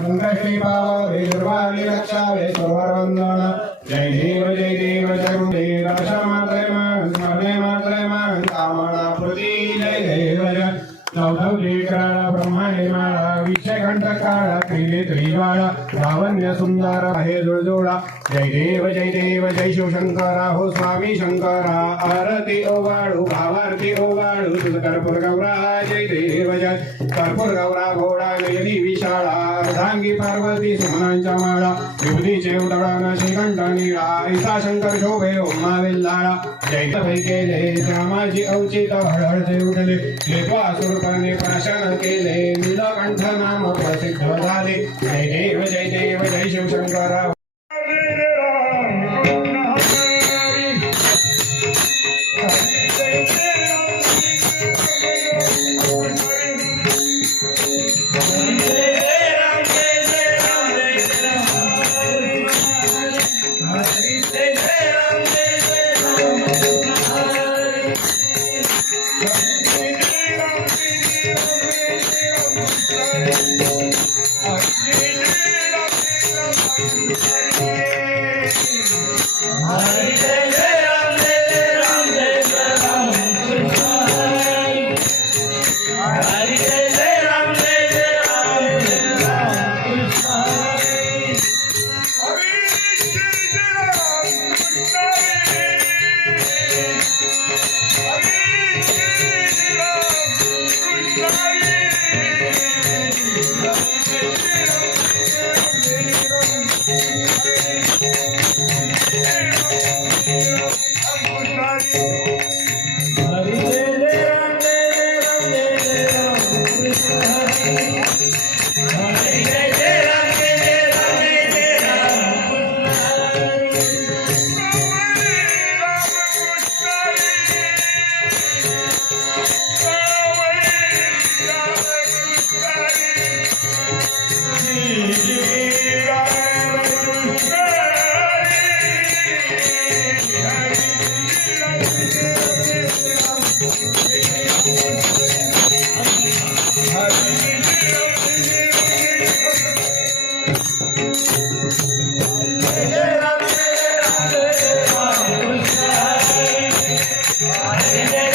संकष्टी पावे दुर्वाणी रक्षावे सर्ववंदन जय देव जय गुरुदेव दर्शमात्रे मात्रे कामना प्रति जय देव जय चौधरी काळ ब्रह्मांडे माळा विषय घंट काळा त्रिवाळा लावण्य सुंदर आहे जुळजुळा जय देव जय शिवशंकरा हो स्वामी शंकरा आरती ओवाळू भावारती ओवाळू तुझ कर्पूर गौरा जय देव जय कर्पूर गौरा घोडा नयनी विशाळा अर्धांगी पार्वती सुमनांच्या माळा विभूतीचे उदळान श्रीकंठ नीळा ऐसा शंकर शोभे ओमा वेल्लाळा जय केले रामाची अवचित हळहळते उठले लेपासुरपणे प्राशन केले नीलकंठ नाम प्रसिद्ध झाले जय देव जय शिवशंकरा Hare